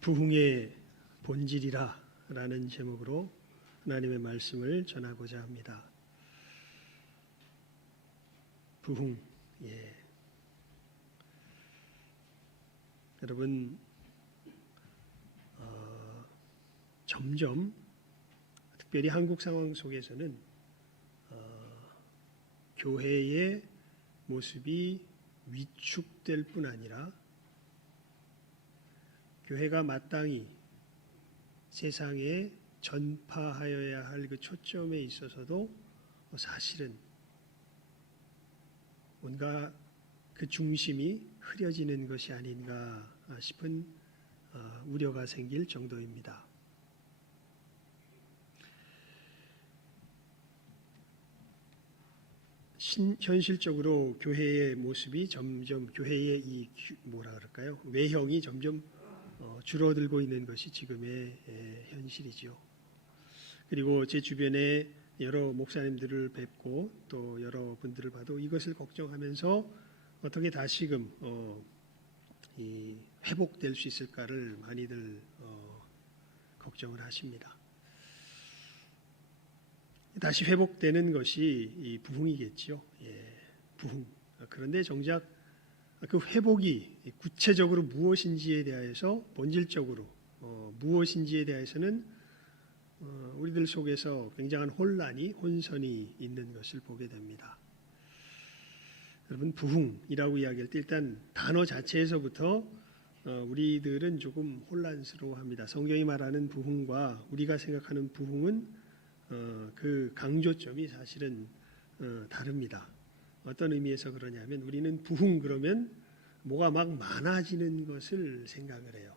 부흥의 본질이라 라는 제목으로 하나님의 말씀을 전하고자 합니다. 부흥, 여러분, 점점 특별히 한국 상황 속에서는 교회의 모습이 위축될 뿐 아니라 교회가 마땅히 세상에 전파하여야 할 그 초점에 있어서도 사실은 뭔가 그 중심이 흐려지는 것이 아닌가 싶은 우려가 생길 정도입니다. 현실적으로 교회의 모습이 점점 교회의 이 외형이 점점 줄어들고 있는 것이 지금의 현실이죠. 그리고 제 주변에 여러 목사님들을 뵙고 또 여러 분들을 봐도 이것을 걱정하면서 어떻게 다시금 회복될 수 있을까를 많이들 걱정을 하십니다. 다시 회복되는 것이 이 부흥이겠죠. 부흥. 그런데 정작 그 회복이 구체적으로 무엇인지에 대해서 본질적으로 무엇인지에 대해서는 우리들 속에서 굉장한 혼선이 있는 것을 보게 됩니다. 여러분, 부흥이라고 이야기할 때 일단 단어 자체에서부터 우리들은 조금 혼란스러워합니다. 성경이 말하는 부흥과 우리가 생각하는 부흥은 그 강조점이 사실은 다릅니다. 어떤 의미에서 그러냐면 우리는 부흥 그러면 뭐가 막 많아지는 것을 생각을 해요.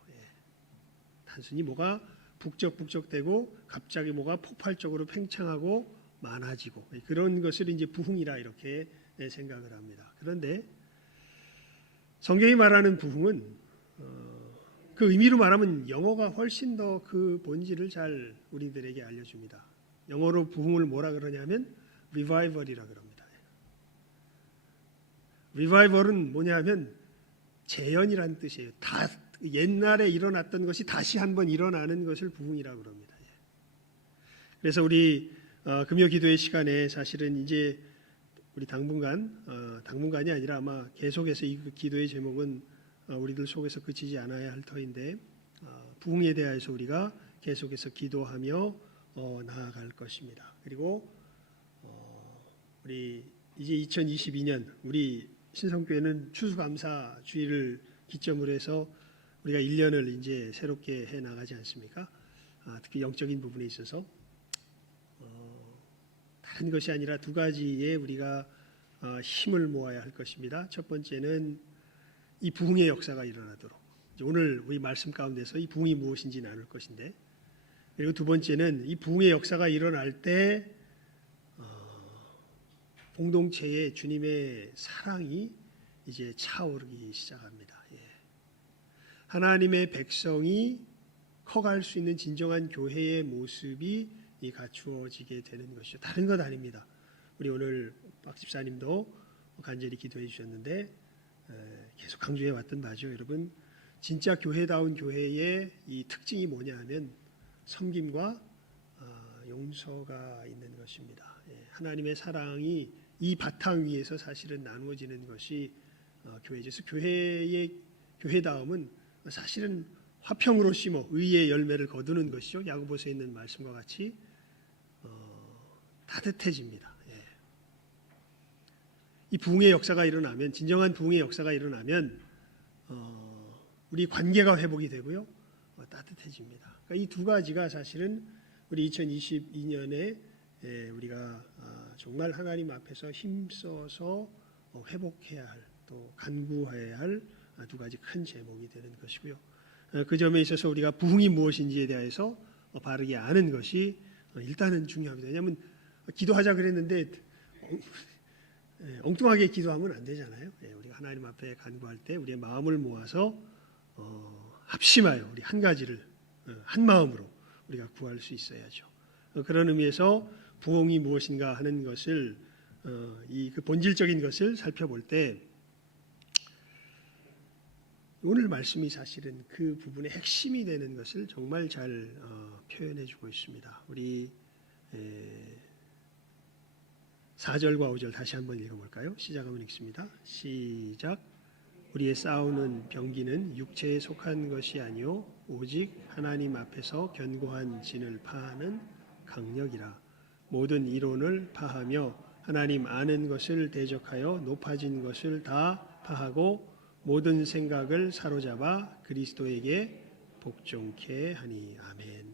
단순히 뭐가 북적북적되고 갑자기 뭐가 폭발적으로 팽창하고 많아지고 그런 것을 이제 부흥이라 이렇게 생각을 합니다. 그런데 성경이 말하는 부흥은 그 의미로 말하면 영어가 훨씬 더 그 본질을 잘 우리들에게 알려줍니다. 영어로 부흥을 뭐라 그러냐면 revival이라 그럽니다. revival은 뭐냐면 재현이라는 뜻이에요. 다 옛날에 일어났던 것이 다시 한번 일어나는 것을 부흥이라고 그럽니다. 그래서 우리 금요 기도의 시간에 사실은 이제 우리 당분간이 아니라 아마 계속해서 이 기도의 제목은 우리들 속에서 그치지 않아야 할 터인데 부흥에 대해서 우리가 계속해서 기도하며 나아갈 것입니다. 그리고 우리 이제 2022년 우리 신성교회는 추수감사 주일을 기점으로 해서 우리가 1년을 이제 새롭게 해 나가지 않습니까? 특히 영적인 부분에 있어서 다른 것이 아니라 두 가지에 우리가 힘을 모아야 할 것입니다. 첫 번째는 이 부흥의 역사가 일어나도록 오늘 우리 말씀 가운데서 이 부흥이 무엇인지 나눌 것인데, 그리고 두 번째는 이 부흥의 역사가 일어날 때 공동체에 주님의 사랑이 이제 차오르기 시작합니다. 하나님의 백성이 커갈 수 있는 진정한 교회의 모습이 갖추어지게 되는 것이죠. 다른 것 아닙니다. 우리 오늘 박 집사님도 간절히 기도해 주셨는데 계속 강조해 왔던 바죠. 여러분, 진짜 교회다운 교회의 이 특징이 뭐냐 하면 섬김과 용서가 있는 것입니다. 하나님의 사랑이 이 바탕 위에서 사실은 나누어지는 것이 교회죠. 그래서 교회다움은 사실은 화평으로 심어 의의 열매를 거두는 것이죠. 야고보서에 있는 말씀과 같이 따뜻해집니다. 이 부흥의 역사가 일어나면, 진정한 부흥의 역사가 일어나면 우리 관계가 회복이 되고요, 따뜻해집니다. 그러니까 이 두 가지가 사실은 우리 2022년에 우리가 정말 하나님 앞에서 힘써서 회복해야 할, 또 간구해야 할 두 가지 큰 제목이 되는 것이고요. 그 점에 있어서 우리가 부흥이 무엇인지에 대해서 바르게 아는 것이 일단은 중요합니다. 왜냐하면 기도하자 그랬는데 엉뚱하게 기도하면 안 되잖아요. 우리가 하나님 앞에 간구할 때 우리의 마음을 모아서 합심하여 우리 한 가지를 한 마음으로 우리가 구할 수 있어야죠. 그런 의미에서 부흥이 무엇인가 하는 것을 그 본질적인 것을 살펴볼 때 오늘 말씀이 사실은 그 부분의 핵심이 되는 것을 정말 잘 표현해주고 있습니다. 우리 4절과 5절 다시 한번 읽어볼까요? 시작하면 읽습니다. 시작. 우리의 싸우는 병기는 육체에 속한 것이 아니요 오직 하나님 앞에서 견고한 진을 파하는 강력이라. 모든 이론을 파하며 하나님 아는 것을 대적하여 높아진 것을 다 파하고 모든 생각을 사로잡아 그리스도에게 복종케 하니. 아멘.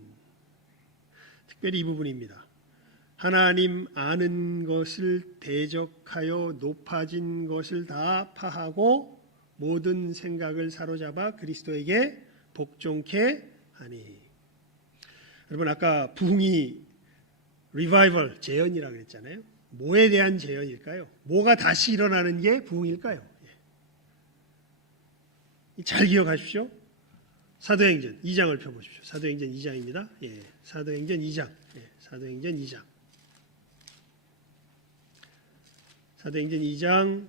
특별히 이 부분입니다. 하나님 아는 것을 대적하여 높아진 것을 다 파하고 모든 생각을 사로잡아 그리스도에게 복종케 하니. 여러분 아까 부흥이 리바이벌, 재현이라고 그랬잖아요. 뭐에 대한 재현일까요? 뭐가 다시 일어나는 게 부흥일까요? 잘 기억하십시오. 사도행전 2장을 펴보십시오. 사도행전 2장입니다. 사도행전 2장. 사도행전 2장. 사도행전 2장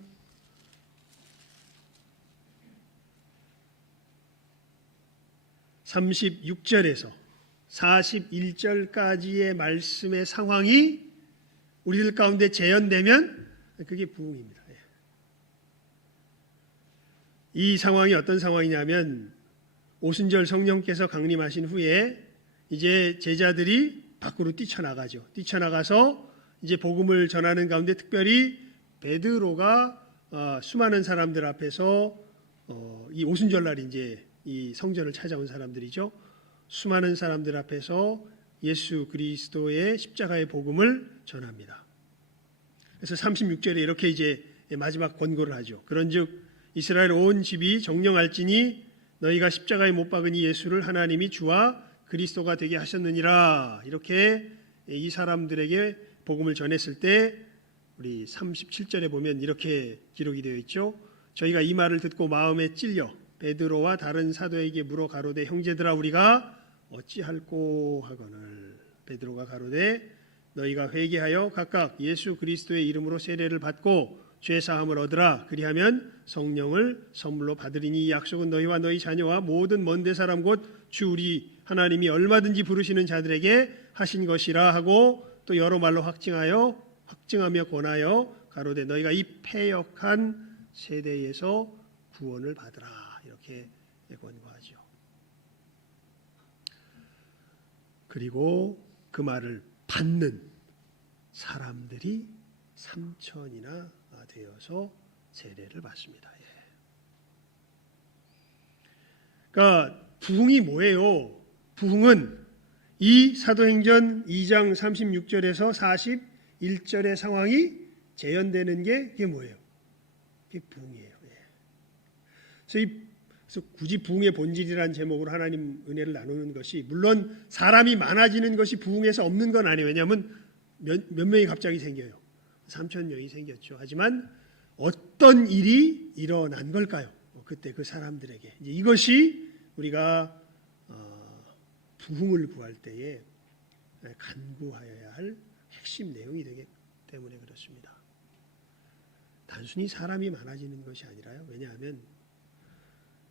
36절에서 41절까지의 말씀의 상황이 우리들 가운데 재현되면 그게 부흥입니다. 이 상황이 어떤 상황이냐면 오순절 성령께서 강림하신 후에 이제 제자들이 밖으로 뛰쳐나가죠. 뛰쳐나가서 이제 복음을 전하는 가운데 특별히 베드로가 수많은 사람들 앞에서 이 오순절날 이제 이 성전을 찾아온 사람들이죠. 수많은 사람들 앞에서 예수 그리스도의 십자가의 복음을 전합니다. 그래서 36절에 이렇게 이제 마지막 권고를 하죠. 그런즉 이스라엘 온 집이 정령할지니 너희가 십자가에 못 박은 이 예수를 하나님이 주와 그리스도가 되게 하셨느니라. 이렇게 이 사람들에게 복음을 전했을 때 우리 37절에 보면 이렇게 기록이 되어 있죠. 저희가 이 말을 듣고 마음에 찔려 베드로와 다른 사도에게 물어 가로되 형제들아 우리가 어찌할꼬 하거늘. 베드로가 가로되 너희가 회개하여 각각 예수 그리스도의 이름으로 세례를 받고 죄 사함을 얻으라. 그리하면 성령을 선물로 받으리니 이 약속은 너희와 너희 자녀와 모든 먼데 사람 곧 주 우리 하나님이 얼마든지 부르시는 자들에게 하신 것이라 하고 또 여러 말로 확증하며 권하여 가로되 너희가 이 패역한 세대에서 구원을 받으라. 이렇게 권고하죠. 그리고 그 말을 받는 사람들이 3,000이나 되어서 세례를 받습니다. 그러니까 부흥이 뭐예요? 부흥은 이 사도행전 2장 36절에서 41절의 상황이 재현되는 게 그게 뭐예요? 그게 부흥이에요. 그래서 굳이 부흥의 본질이라는 제목으로 하나님 은혜를 나누는 것이 물론 사람이 많아지는 것이 부흥에서 없는 건 아니에요. 왜냐하면 몇 명이 갑자기 생겨요. 3,000명이 생겼죠. 하지만 어떤 일이 일어난 걸까요? 그때 그 사람들에게 이제 이것이 우리가 부흥을 구할 때에 간구하여야 할 핵심 내용이 되기 때문에 그렇습니다. 단순히 사람이 많아지는 것이 아니라요. 왜냐하면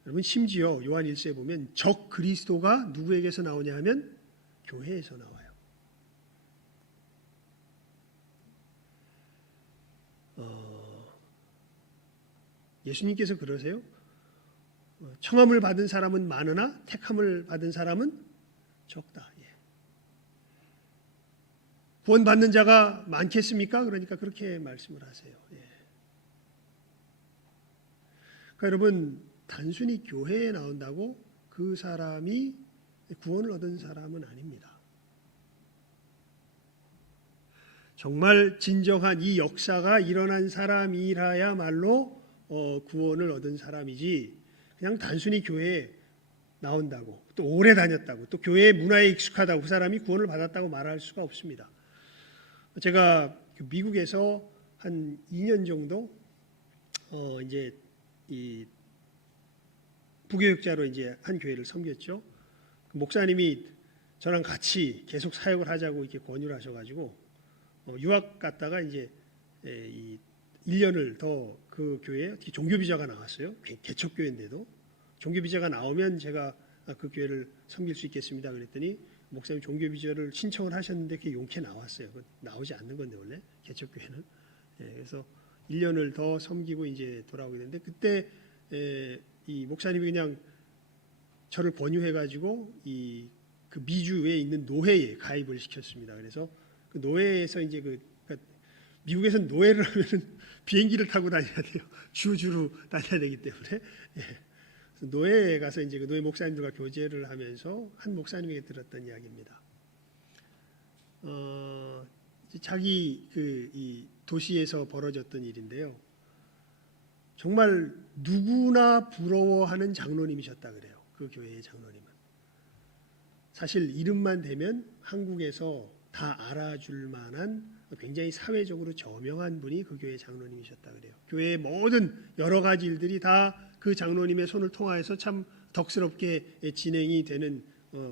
여러분 심지어 요한 1서에 보면 적 그리스도가 누구에게서 나오냐 하면 교회에서 나와요. 예수님께서 그러세요. 청함을 받은 사람은 많으나 택함을 받은 사람은 적다. 구원받는 자가 많겠습니까? 그러니까 그렇게 말씀을 하세요. 그러니까 여러분 단순히 교회에 나온다고 그 사람이 구원을 얻은 사람은 아닙니다. 정말 진정한 이 역사가 일어난 사람이라야말로 구원을 얻은 사람이지 그냥 단순히 교회에 나온다고 또 오래 다녔다고 또 교회 문화에 익숙하다고 그 사람이 구원을 받았다고 말할 수가 없습니다. 제가 미국에서 한 2년 정도 이제 이 부교육자로 이제 한 교회를 섬겼죠. 목사님이 저랑 같이 계속 사역을 하자고 이렇게 권유를 하셔가지고 유학 갔다가 이제 이 1년을 더 그 교회에 어떻게 종교 비자가 나왔어요. 개척 교회인데도 종교 비자가 나오면 제가 그 교회를 섬길 수 있겠습니다. 그랬더니 목사님 종교 비자를 신청을 하셨는데 그게 용케 나왔어요. 나오지 않는 건데 원래 개척 교회는. 그래서 1년을 더 섬기고 이제 돌아오게 됐는데 그때 이 목사님이 그냥 저를 권유해가지고 그 미주에 있는 노회에 가입을 시켰습니다. 그래서 그 노회에서 이제 그러니까 미국에서는 노회를 하면은 비행기를 타고 다녀야 돼요. 주로 다녀야 되기 때문에. 그래서 노회에 가서 이제 그 노회 목사님들과 교제를 하면서 한 목사님에게 들었던 이야기입니다. 자기 이 도시에서 벌어졌던 일인데요. 정말 누구나 부러워하는 장로님이셨다 그래요. 그 교회의 장로님은. 사실 이름만 대면 한국에서 다 알아줄 만한 굉장히 사회적으로 저명한 분이 그 교회 장로님이셨다 그래요. 교회의 모든 여러 가지 일들이 다 그 장로님의 손을 통하여서 참 덕스럽게 진행이 되는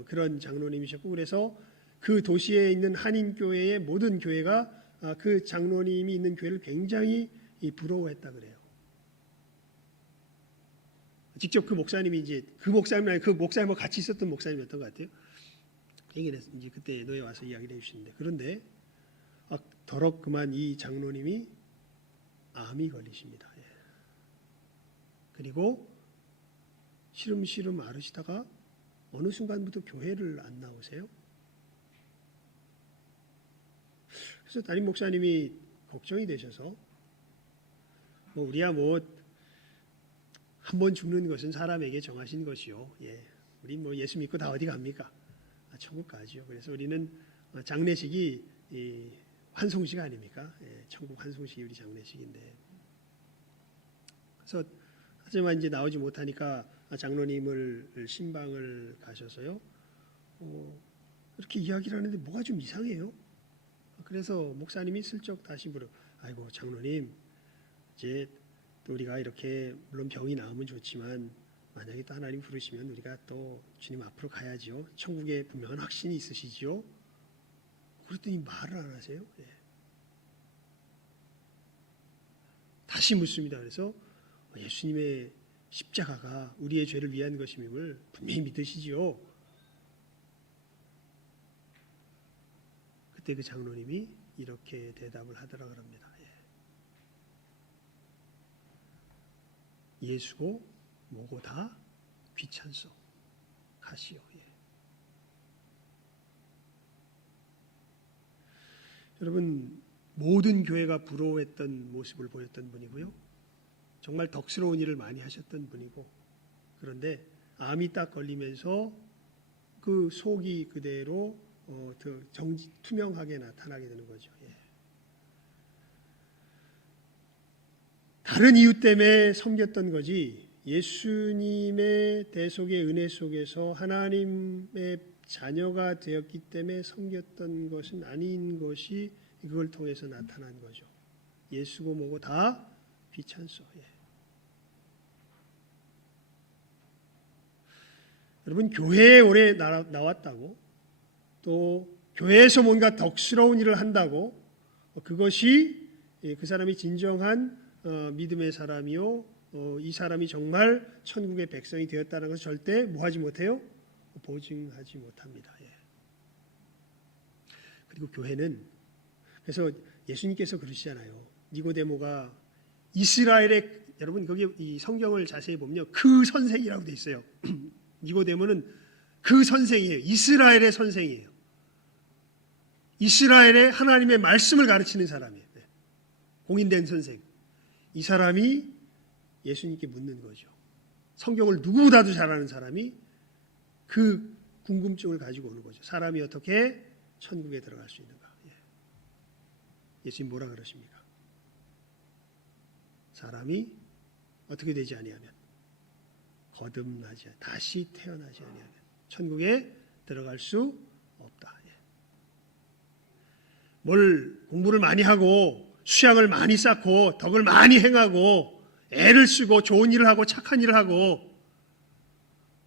그런 장로님이셨고, 그래서 그 도시에 있는 한인교회의 모든 교회가 그 장로님이 있는 교회를 굉장히 부러워했다 그래요. 직접 그 목사님이 이제 그 목사님과 같이 있었던 목사님이었던 것 같아요. 얘기를 해서 이제 그때 노예 와서 이야기를 해주시는데, 그런데 더럽 그만 이 장로님이 암이 걸리십니다. 그리고 시름시름 앓으시다가 어느 순간부터 교회를 안 나오세요. 그래서 담임 목사님이 걱정이 되셔서 우리야 한 번 죽는 것은 사람에게 정하신 것이요. 우리 예수 믿고 다 어디 갑니까? 천국 가지요. 그래서 우리는 장례식이 환송식 아닙니까? 천국 환송식이 우리 장례식인데. 그래서 하지만 이제 나오지 못하니까 장로님을 신방을 가셔서요. 이렇게 이야기를 하는데 뭐가 좀 이상해요. 그래서 목사님이 슬쩍 다시 아이고 장로님, 이제 또 우리가 이렇게 물론 병이 나으면 좋지만 만약에 또 하나님 부르시면 우리가 또 주님 앞으로 가야지요. 천국에 분명한 확신이 있으시지요. 그랬더니 말을 안 하세요. 다시 묻습니다. 그래서 예수님의 십자가가 우리의 죄를 위한 것임을 분명히 믿으시지요. 그때 그 장로님이 이렇게 대답을 하더라 그럽니다. 예수고 뭐고 다 귀찮소 가시오. 여러분, 모든 교회가 부러워했던 모습을 보였던 분이고요. 정말 덕스러운 일을 많이 하셨던 분이고, 그런데 암이 딱 걸리면서 그 속이 그대로 투명하게 나타나게 되는 거죠. 다른 이유 때문에 섬겼던 거지 예수님의 대속의 은혜 속에서 하나님의 자녀가 되었기 때문에 섬겼던 것은 아닌 것이 그걸 통해서 나타난 거죠. 예수고 뭐고 다 귀찮소. 여러분, 교회에 오래 나왔다고 또 교회에서 뭔가 덕스러운 일을 한다고 그것이 그 사람이 진정한 믿음의 사람이요, 이 사람이 정말 천국의 백성이 되었다는 것을 절대 뭐하지 못해요? 보증하지 못합니다. 그리고 교회는, 그래서 예수님께서 그러시잖아요. 니고데모가 이스라엘의, 여러분 거기 이 성경을 자세히 보면요, 그 선생이라고 돼 있어요. 니고데모는 그 선생이에요. 이스라엘의 선생이에요. 이스라엘의 하나님의 말씀을 가르치는 사람이에요. 공인된 선생. 이 사람이 예수님께 묻는 거죠. 성경을 누구보다도 잘 아는 사람이 그 궁금증을 가지고 오는 거죠. 사람이 어떻게 천국에 들어갈 수 있는가? 예수님 뭐라 그러십니까? 사람이 어떻게 되지 아니하면, 거듭나지, 다시 태어나지 아니하면 천국에 들어갈 수 없다. 뭘 공부를 많이 하고 수양을 많이 쌓고 덕을 많이 행하고 애를 쓰고 좋은 일을 하고 착한 일을 하고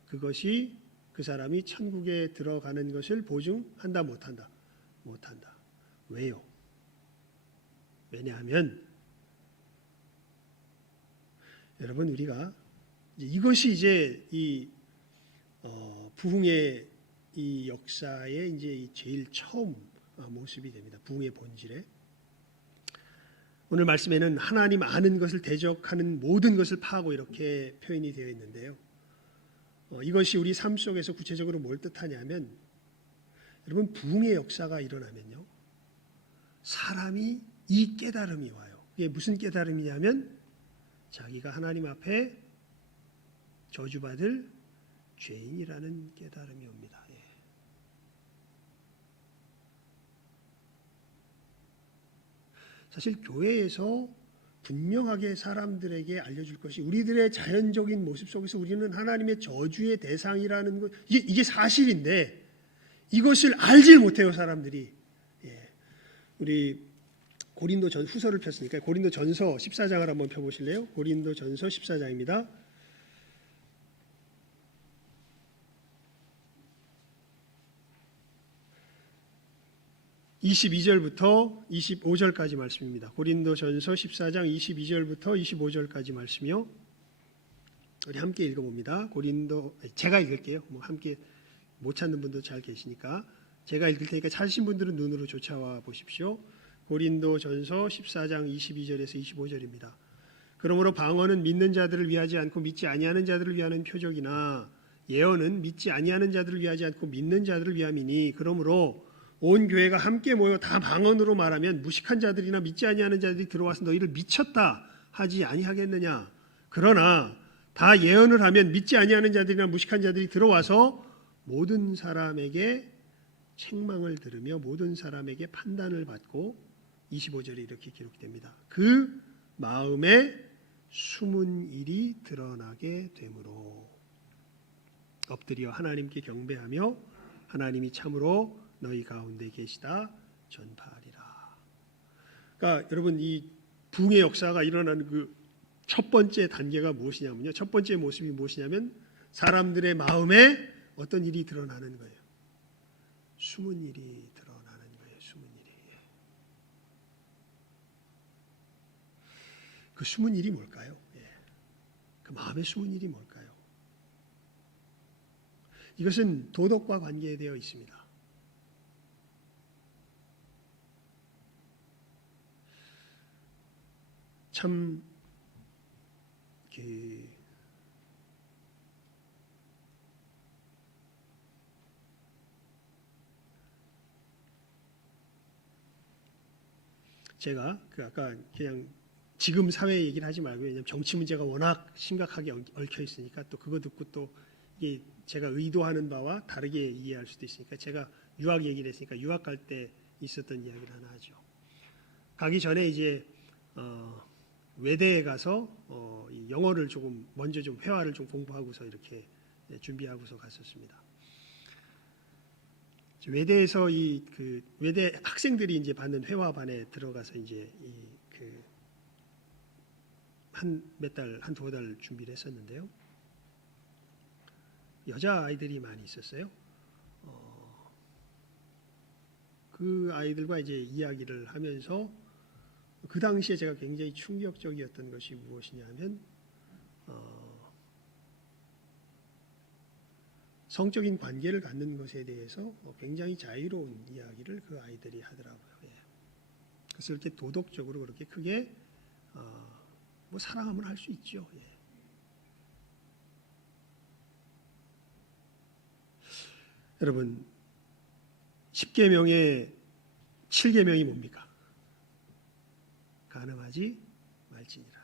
그것이 그 그 사람이 천국에 들어가는 것을 보증한다 못한다? 못한다. 왜요? 왜냐하면 여러분 우리가 이것이 이제 이 부흥의 이 역사의 이제 제일 처음 모습이 됩니다. 부흥의 본질에 오늘 말씀에는 하나님 아는 것을 대적하는 모든 것을 파하고 이렇게 표현이 되어 있는데요. 이것이 우리 삶 속에서 구체적으로 뭘 뜻하냐면 여러분 부흥의 역사가 일어나면요. 사람이 이 깨달음이 와요. 이게 무슨 깨달음이냐면 자기가 하나님 앞에 저주받을 죄인이라는 깨달음이 옵니다. 예. 사실 교회에서 분명하게 사람들에게 알려줄 것이 우리들의 자연적인 모습 속에서 우리는 하나님의 저주의 대상이라는 것 이게 사실인데 이것을 알질 못해요 사람들이. 예. 우리 고린도 전 후서를 폈으니까 고린도 전서 14장을 한번 펴보실래요? 고린도 전서 14장입니다. 22절부터 25절까지 말씀입니다. 고린도전서 14장 22절부터 25절까지 말씀이요. 우리 함께 읽어봅니다. 제가 읽을게요. 함께 못 찾는 분도 잘 계시니까 제가 읽을 테니까 찾으신 분들은 눈으로 쫓아와 보십시오. 고린도전서 14장 22절에서 25절입니다. 그러므로 방언은 믿는 자들을 위하지 않고 믿지 아니하는 자들을 위하는 표적이나 예언은 믿지 아니하는 자들을 위하지 않고 믿는 자들을 위함이니 그러므로 온 교회가 함께 모여 다 방언으로 말하면 무식한 자들이나 믿지 아니하는 자들이 들어와서 너희를 미쳤다 하지 아니하겠느냐. 그러나 다 예언을 하면 믿지 아니하는 자들이나 무식한 자들이 들어와서 모든 사람에게 책망을 들으며 모든 사람에게 판단을 받고 25절에 이렇게 기록됩니다. 그 마음에 숨은 일이 드러나게 되므로 엎드려 하나님께 경배하며 하나님이 참으로 너희 가운데 계시다 전파하리라. 그러니까 여러분 이 부흥의 역사가 일어나는 그 첫 번째 단계가 무엇이냐면요. 첫 번째 모습이 무엇이냐면 사람들의 마음에 어떤 일이 드러나는 거예요. 숨은 일이 드러나는 거예요. 숨은 일이. 그 숨은 일이 뭘까요? 그 마음의 숨은 일이 뭘까요? 이것은 도덕과 관계되어 있습니다. 참 제가 아까 그냥 지금 사회 얘기를 하지 말고 왜냐하면 정치 문제가 워낙 심각하게 얽혀 있으니까 또 그거 듣고 또 이게 제가 의도하는 바와 다르게 이해할 수도 있으니까 제가 유학 얘기를 했으니까 유학 갈 때 있었던 이야기를 하나 하죠. 가기 전에 이제 외대에 가서 영어를 조금 먼저 좀 회화를 좀 공부하고서 이렇게 준비하고서 갔었습니다. 외대에서 그 외대 학생들이 이제 받는 회화반에 들어가서 이제 몇 달, 한두 달 준비를 했었는데요. 여자 아이들이 많이 있었어요. 그 아이들과 이제 이야기를 하면서 그 당시에 제가 굉장히 충격적이었던 것이 무엇이냐면 성적인 관계를 갖는 것에 대해서 굉장히 자유로운 이야기를 그 아이들이 하더라고요. 그래서 이렇게 도덕적으로 그렇게 크게 뭐 사랑하면 할 수 있죠. 여러분 10계명의 7계명이 뭡니까? 간음하지 말지니라.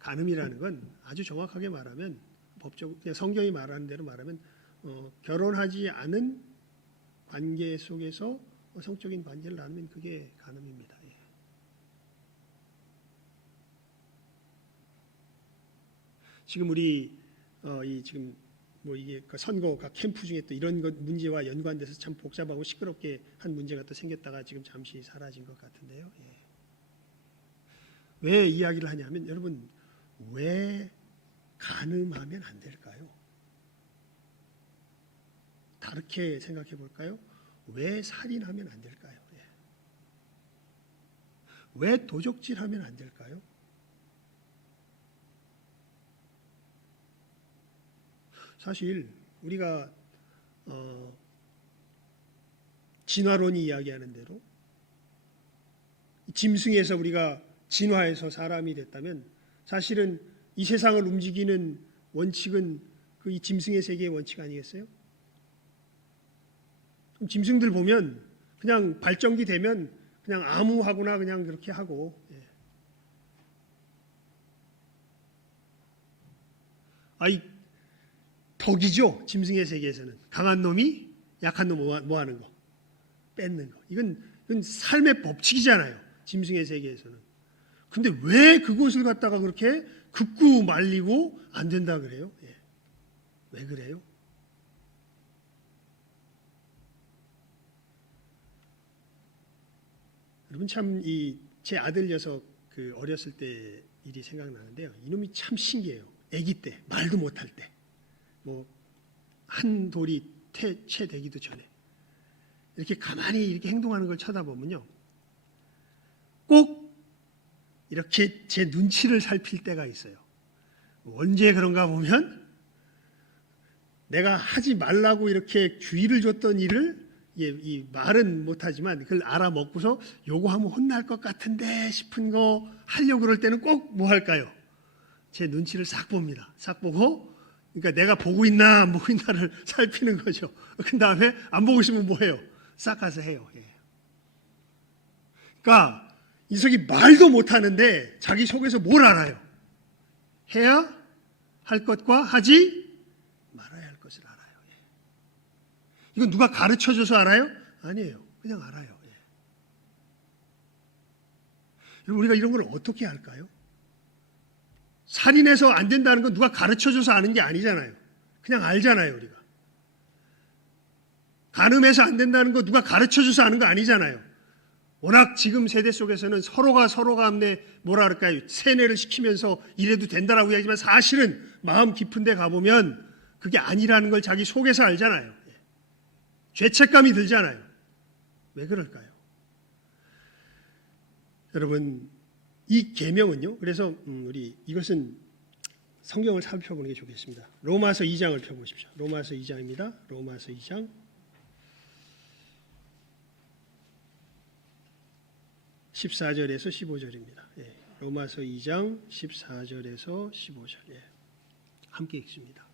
간음이라는 건 아주 정확하게 말하면 법적 그냥 성경이 말하는 대로 말하면 결혼하지 않은 관계 속에서 성적인 관계를 나누면 그게 간음입니다. 지금 우리 지금 뭐 이게 그 선거 각 캠프 중에 또 이런 것 문제와 연관돼서 참 복잡하고 시끄럽게 한 문제가 또 생겼다가 지금 잠시 사라진 것 같은데요. 왜 이야기를 하냐면 여러분 왜 간음하면 안 될까요? 다르게 생각해 볼까요? 왜 살인하면 안 될까요? 예. 왜 도적질하면 안 될까요? 사실 우리가 진화론이 이야기하는 대로 짐승에서 우리가 진화해서 사람이 됐다면 사실은 이 세상을 움직이는 원칙은 그 이 짐승의 세계의 원칙 아니겠어요? 짐승들 보면 그냥 발정기 되면 그냥 아무하거나 그냥 그렇게 하고, 예. 아이 덕이죠. 짐승의 세계에서는 강한 놈이 약한 놈 뭐 하는 거 뺏는 거. 이건 삶의 법칙이잖아요. 짐승의 세계에서는. 근데 왜 그것을 갖다가 그렇게 극구 말리고 안 된다 그래요? 예. 왜 그래요? 여러분 참 이 제 아들 녀석 그 어렸을 때 일이 생각나는데요. 이놈이 참 신기해요. 아기 때 말도 못할 때 뭐 한 돌이 채되기도 전에 이렇게 가만히 이렇게 행동하는 걸 쳐다보면요. 꼭 이렇게 제 눈치를 살필 때가 있어요. 언제 그런가 보면 내가 하지 말라고 이렇게 주의를 줬던 일을 이 말은 못하지만 그걸 알아먹고서 요거 하면 혼날 것 같은데 싶은 거 하려고 그럴 때는 꼭 뭐 할까요? 제 눈치를 싹 봅니다. 싹 보고 그러니까 내가 보고 있나 안 보고 있나를 살피는 거죠. 그 다음에 안 보고 있으면 뭐 해요? 싹 가서 해요. 예. 그러니까 이 속이 말도 못하는데 자기 속에서 뭘 알아요? 해야 할 것과 하지 말아야 할 것을 알아요. 예. 이건 누가 가르쳐줘서 알아요? 아니에요. 그냥 알아요. 예. 여러분 우리가 이런 걸 어떻게 할까요? 살인해서 안 된다는 건 누가 가르쳐줘서 아는 게 아니잖아요. 그냥 알잖아요. 우리가. 간음해서 안 된다는 거 누가 가르쳐줘서 아는 거 아니잖아요. 워낙 지금 세대 속에서는 서로가 뭐라 그럴까요? 세뇌를 시키면서 이래도 된다라고 이야기하지만 사실은 마음 깊은 데 가보면 그게 아니라는 걸 자기 속에서 알잖아요. 죄책감이 들잖아요. 왜 그럴까요? 여러분 이 계명은요. 그래서 우리 이것은 성경을 살펴보는 게 좋겠습니다. 로마서 2장을 펴보십시오. 로마서 2장입니다. 로마서 2장 14절에서 15절입니다. 예. 로마서 2장 14절에서 15절. 예. 함께 읽습니다.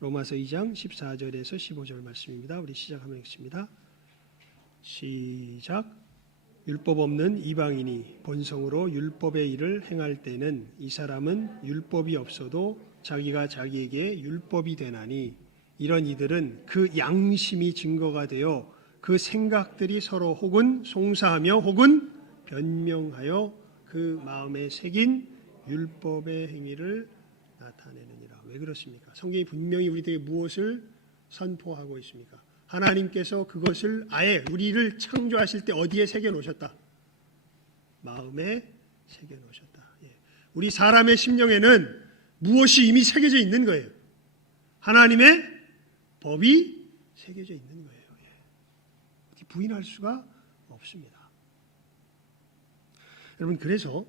로마서 2장 14절에서 15절 말씀입니다. 우리 시작하면 읽습니다. 시작. 율법 없는 이방인이 본성으로 율법의 일을 행할 때는 이 사람은 율법이 없어도 자기가 자기에게 율법이 되나니 이런 이들은 그 양심이 증거가 되어 그 생각들이 서로 혹은 송사하며 혹은 변명하여 그 마음에 새긴 율법의 행위를 나타내느니라. 왜 그렇습니까? 성경이 분명히 우리들에게 무엇을 선포하고 있습니까? 하나님께서 그것을 아예 우리를 창조하실 때 어디에 새겨놓으셨다? 마음에 새겨놓으셨다. 예. 우리 사람의 심령에는 무엇이 이미 새겨져 있는 거예요. 하나님의 법이 새겨져 있는 거예요. 예. 부인할 수가 없습니다. 여러분 그래서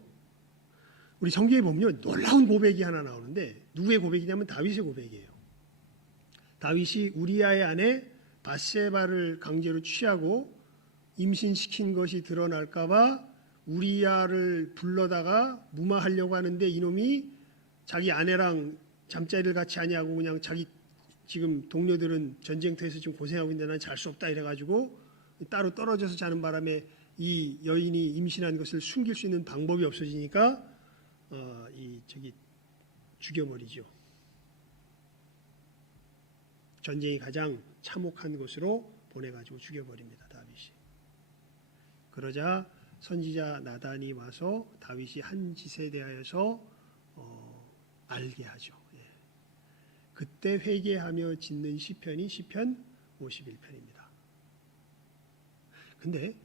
우리 성경에 보면 놀라운 고백이 하나 나오는데 누구의 고백이냐면 다윗의 고백이에요. 다윗이 우리아의 아내 밧세바를 강제로 취하고 임신시킨 것이 드러날까 봐 우리아를 불러다가 무마하려고 하는데 이놈이 자기 아내랑 잠자리를 같이 하냐고 그냥 자기 지금 동료들은 전쟁터에서 지금 고생하고 있는데 난 잘 수 없다 이래가지고 따로 떨어져서 자는 바람에 이 여인이 임신한 것을 숨길 수 있는 방법이 없어지니까 죽여버리죠. 전쟁이 가장 참혹한 곳으로 보내가지고 죽여버립니다. 다윗이. 그러자 선지자 나단이 와서 다윗이 한 짓에 대하여서 알게 하죠. 예. 그때 회개하며 짓는 시편이 시편 51편입니다. 근데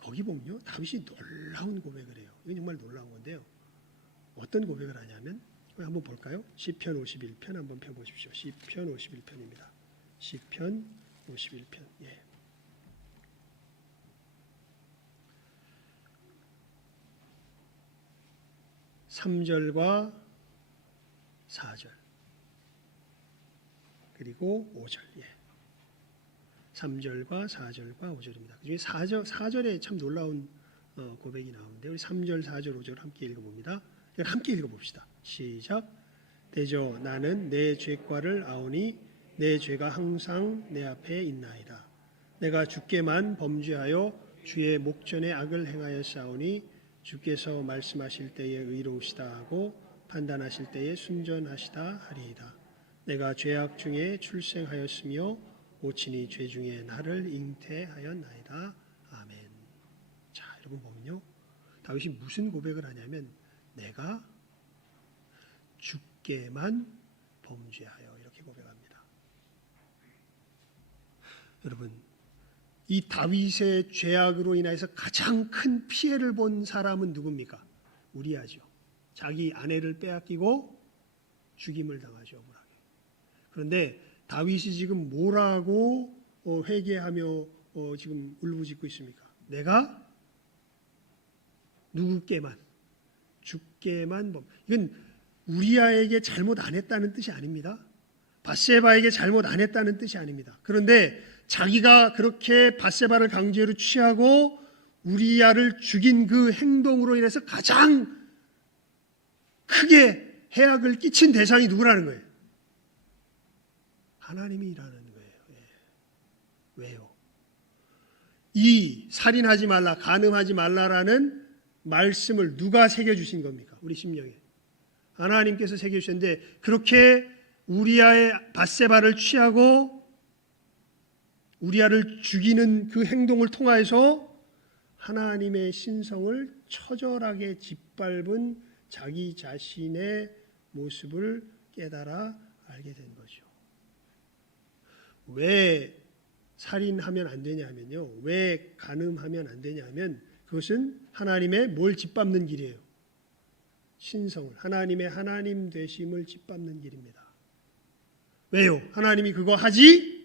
거기 보면요. 다윗이 놀라운 고백을 해요. 이건 정말 놀라운 건데요. 어떤 고백을 하냐면 한번 볼까요? 시편 51편 한번 펴보십시오. 시편 51편입니다. 시편 51편. 예. 3절과 4절 그리고 5절. 예. 3절과 4절과 5절입니다. 그중에 4절에 참 놀라운 고백이 나오는데 우리 3절, 4절, 5절 함께 읽어봅니다. 함께 읽어봅시다. 시작. 대저 나는 내 죄과를 아오니 내 죄가 항상 내 앞에 있나이다. 내가 주께만 범죄하여 주의 목전에 악을 행하여 싸우니 주께서 말씀하실 때에 의로우시다 하고 판단하실 때에 순전하시다 하리이다. 내가 죄악 중에 출생하였으며 오친이 죄 중에 나를 잉태하였나이다. 아멘. 자, 여러분 보면요, 다윗이 무슨 고백을 하냐면 내가 주께만 범죄하여 이렇게 고백합니다. 여러분, 이 다윗의 죄악으로 인해서 가장 큰 피해를 본 사람은 누굽니까? 우리아죠. 자기 아내를 빼앗기고 죽임을 당하죠. 억울하게. 그런데 다윗이 지금 뭐라고 회개하며 지금 울부짖고 있습니까? 내가 누구께만, 주께만 이건 우리아에게 잘못 안 했다는 뜻이 아닙니다. 밧세바에게 잘못 안 했다는 뜻이 아닙니다. 그런데 자기가 그렇게 밧세바를 강제로 취하고 우리아를 죽인 그 행동으로 인해서 가장 크게 해악을 끼친 대상이 누구라는 거예요? 하나님이라는 거예요. 예. 왜요? 이 살인하지 말라, 간음하지 말라라는 말씀을 누가 새겨주신 겁니까? 우리 심령에. 하나님께서 새겨주셨는데 그렇게 우리아의 밧세바를 취하고 우리아를 죽이는 그 행동을 통하여서 하나님의 신성을 처절하게 짓밟은 자기 자신의 모습을 깨달아 알게 된 거죠. 왜 살인하면 안 되냐면요, 왜 간음하면 안 되냐면 그것은 하나님의 뭘 짓밟는 길이에요? 신성을, 하나님의 하나님 되심을 짓밟는 길입니다. 왜요? 하나님이 그거 하지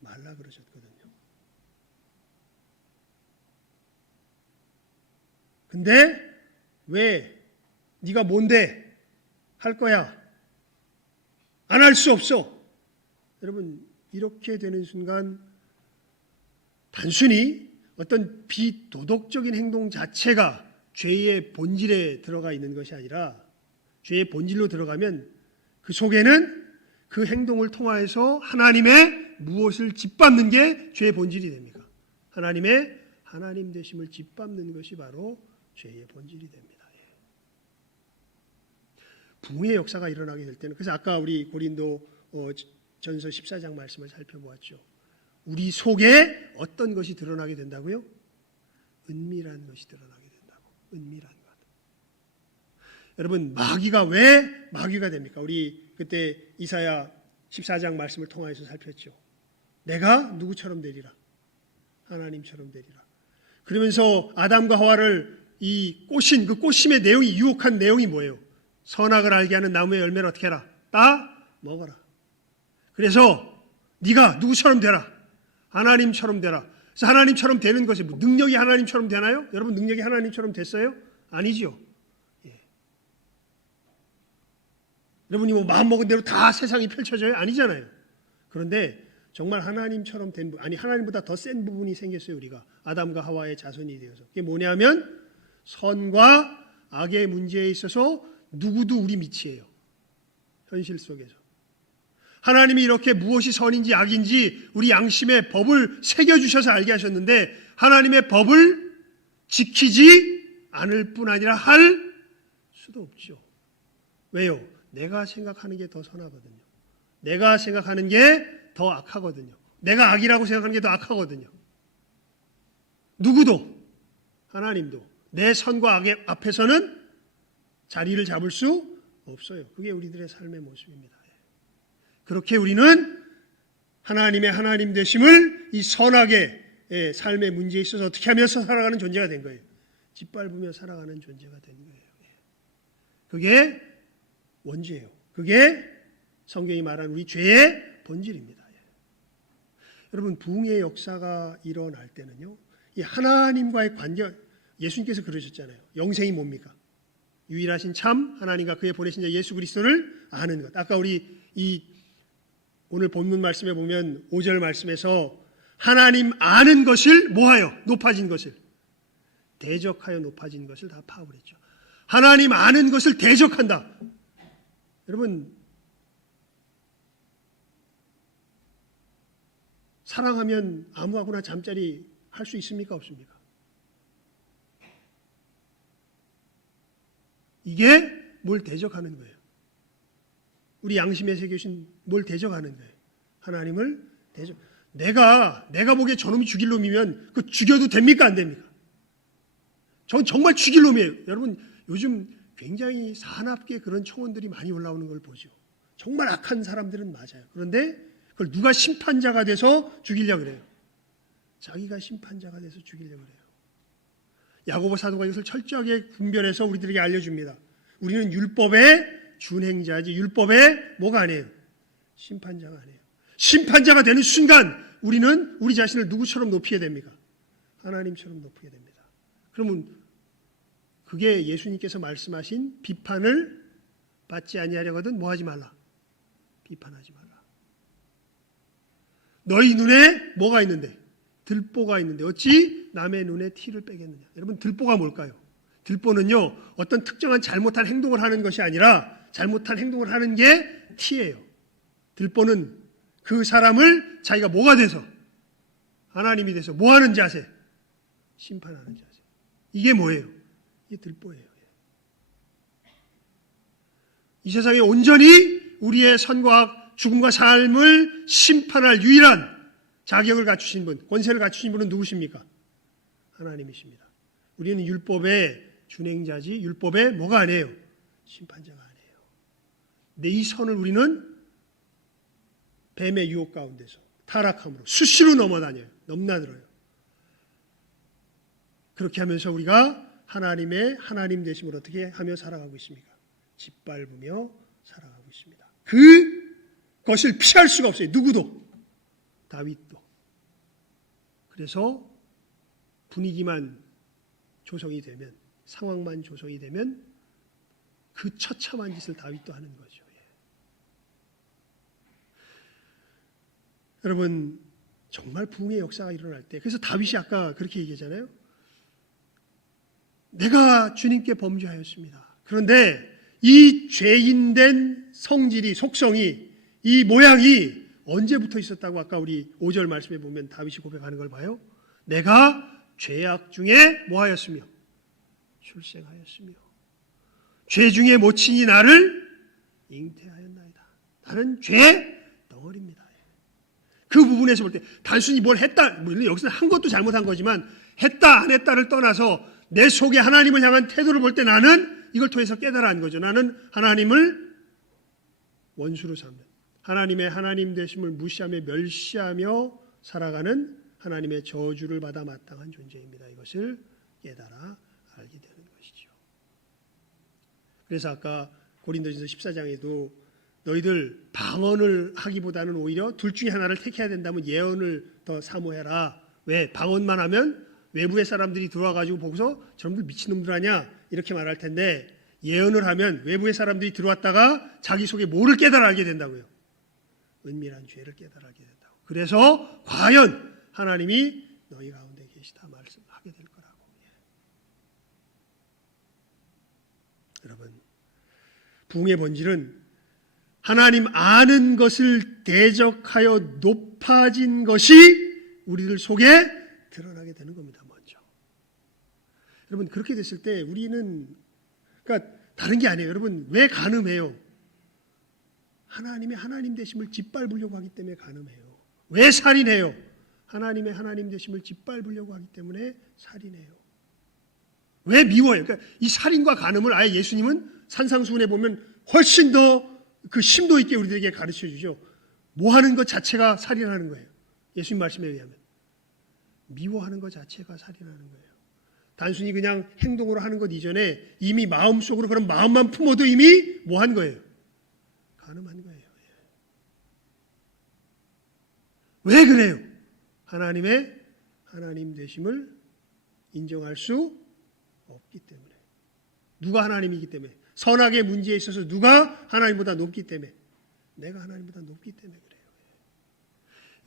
말라 그러셨거든요. 근데 왜 네가 뭔데 할 거야? 안 할 수 없어. 여러분, 이렇게 되는 순간 단순히 어떤 비도덕적인 행동 자체가 죄의 본질에 들어가 있는 것이 아니라 죄의 본질로 들어가면 그 속에는 그 행동을 통하여서 하나님의 무엇을 짓밟는 게 죄의 본질이 됩니까? 하나님의 하나님 되심을 짓밟는 것이 바로 죄의 본질이 됩니다. 붕의 역사가 일어나게 될 때는, 그래서 아까 우리 고린도 전서 14장 말씀을 살펴보았죠. 우리 속에 어떤 것이 드러나게 된다고요? 은밀한 것이 드러나게 된다고. 은밀한 것. 여러분, 마귀가 왜 마귀가 됩니까? 우리 그때 이사야 14장 말씀을 통해서 살폈죠. 내가 누구처럼 되리라? 하나님처럼 되리라. 그러면서 아담과 하와를 이 꼬신, 그 꼬심의 내용이, 유혹한 내용이 뭐예요? 선악을 알게 하는 나무의 열매를 어떻게 해라? 따 먹어라. 그래서 네가 누구처럼 되라? 하나님처럼 되라. 그래서 하나님처럼 되는 것이 뭐 능력이 하나님처럼 되나요? 여러분, 능력이 하나님처럼 됐어요? 아니죠. 예. 여러분이 뭐 마음먹은 대로 다 세상이 펼쳐져요? 아니잖아요. 그런데 정말 하나님처럼 된, 아니 하나님보다 더 센 부분이 생겼어요. 우리가 아담과 하와의 자손이 되어서. 그게 뭐냐면 선과 악의 문제에 있어서 누구도 우리 밑이에요. 현실 속에서. 하나님이 이렇게 무엇이 선인지 악인지 우리 양심의 법을 새겨주셔서 알게 하셨는데 하나님의 법을 지키지 않을 뿐 아니라 할 수도 없죠. 왜요? 내가 생각하는 게 더 선하거든요. 내가 생각하는 게 더 악하거든요. 내가 악이라고 생각하는 게 더 악하거든요. 누구도, 하나님도 내 선과 악의 앞에서는 자리를 잡을 수 없어요. 그게 우리들의 삶의 모습입니다. 그렇게 우리는 하나님의 하나님 되심을 이 선악의 삶의 문제에 있어서 어떻게 하면서 살아가는 존재가 된 거예요. 짓밟으며 살아가는 존재가 된 거예요. 그게 원죄예요. 그게 성경이 말하는 우리 죄의 본질입니다. 여러분 부흥의 역사가 일어날 때는요, 이 하나님과의 관계, 예수님께서 그러셨잖아요. 영생이 뭡니까? 유일하신 참 하나님과 그의 보내신 자 예수 그리스도를 아는 것. 아까 우리 이 오늘 본문 말씀에 보면 5절 말씀에서 하나님 아는 것을 뭐하여? 높아진 것을. 대적하여 높아진 것을 다 파악을 했죠. 하나님 아는 것을 대적한다. 여러분 사랑하면 아무하고나 잠자리 할 수 있습니까? 없습니까? 이게 뭘 대적하는 거예요. 우리 양심의 세계신 뭘 대적하는 거예요. 하나님을 대적. 내가 보기에 저놈이 죽일 놈이면 그 죽여도 됩니까? 안 됩니까? 전 정말 죽일 놈이에요. 여러분 요즘 굉장히 사납게 그런 청원들이 많이 올라오는 걸 보죠. 정말 악한 사람들은 맞아요. 그런데 그걸 누가 심판자가 돼서 죽이려고 그래요. 자기가 심판자가 돼서 죽이려고 그래요. 야고보 사도가 이것을 철저하게 분별해서 우리들에게 알려줍니다. 우리는 율법의 준행자지 율법의 뭐가 아니에요? 심판자가 아니에요. 심판자가 되는 순간 우리는 우리 자신을 누구처럼 높이게 됩니까? 하나님처럼 높이게 됩니다. 그러면 그게 예수님께서 말씀하신 비판을 받지 아니하려거든 뭐 하지 말라? 비판하지 말라. 너희 눈에 뭐가 있는데? 들보가 있는데 어찌 남의 눈에 티를 빼겠느냐. 여러분 들보가 뭘까요? 들보는요 어떤 특정한 잘못한 행동을 하는 것이 아니라 잘못한 행동을 하는 게 티예요. 들보는 그 사람을 자기가 뭐가 돼서 하나님이 돼서 뭐하는 자세? 심판하는 자세. 이게 뭐예요? 이게 들보예요. 이 세상에 온전히 우리의 선과 죽음과 삶을 심판할 유일한 자격을 갖추신 분, 권세를 갖추신 분은 누구십니까? 하나님이십니다. 우리는 율법의 준행자지 율법의 뭐가 아니에요? 심판자가 아니에요. 근데 이 선을 우리는 뱀의 유혹 가운데서 타락함으로 수시로 넘어다녀요. 넘나들어요. 그렇게 하면서 우리가 하나님의 하나님 되심을 어떻게 하며 살아가고 있습니까? 짓밟으며 살아가고 있습니다. 그것을 피할 수가 없어요. 누구도. 다윗도. 그래서 분위기만 조성이 되면 상황만 조성이 되면 그 처참한 짓을 다윗도 하는 거죠. 여러분 정말 부흥의 역사가 일어날 때 그래서 다윗이 아까 그렇게 얘기하잖아요. 내가 주님께 범죄하였습니다. 그런데 이 죄인된 성질이 속성이 이 모양이 언제부터 있었다고 아까 우리 5절 말씀에 보면 다윗이 고백하는 걸 봐요. 내가 죄악 중에 뭐하였으며 출생하였으며 죄 중에 모친이 나를 잉태하였나이다. 나는 죄 덩어리입니다. 그 부분에서 볼 때 단순히 뭘 했다, 물론 여기서 한 것도 잘못한 거지만 했다 안 했다를 떠나서 내 속에 하나님을 향한 태도를 볼 때 나는 이걸 통해서 깨달아낸 거죠. 나는 하나님을 원수로 삼는 하나님의 하나님 되심을 무시하며 멸시하며 살아가는 하나님의 저주를 받아 마땅한 존재입니다. 이것을 깨달아 알게 되는 것이죠. 그래서 아까 고린도전서 14장에도 너희들 방언을 하기보다는 오히려 둘 중에 하나를 택해야 된다면 예언을 더 사모해라. 왜? 방언만 하면 외부의 사람들이 들어와가지고 보고서 저놈들 미친놈들 아냐 이렇게 말할 텐데 예언을 하면 외부의 사람들이 들어왔다가 자기 속에 뭐를 깨달아 알게 된다고요? 은밀한 죄를 깨달아 알게 된다고. 그래서 과연 하나님이 너희 가운데 계시다 말씀하게 될 거라고. 여러분 부흥의 본질은 하나님 아는 것을 대적하여 높아진 것이 우리들 속에 드러나게 되는 겁니다. 먼저 여러분 그렇게 됐을 때 우리는 그러니까 다른 게 아니에요. 여러분 왜 간음해요? 하나님의 하나님 되심을 짓밟으려고 하기 때문에 간음해요. 왜 살인해요? 하나님의 하나님 되심을 짓밟으려고 하기 때문에 살인해요. 왜 미워요? 그러니까 이 살인과 간음을 아예 예수님은 산상수훈에 보면 훨씬 더 그 심도 있게 우리들에게 가르쳐 주죠. 뭐 하는 것 자체가 살인하는 거예요. 예수님 말씀에 의하면 미워하는 것 자체가 살인하는 거예요. 단순히 그냥 행동으로 하는 것 이전에 이미 마음속으로 그런 마음만 품어도 이미 뭐 한 거예요? 간음한 거예요. 왜 그래요? 하나님의 하나님 되심을 인정할 수 없기 때문에. 누가 하나님이기 때문에. 선악의 문제에 있어서 누가 하나님보다 높기 때문에. 내가 하나님보다 높기 때문에 그래요.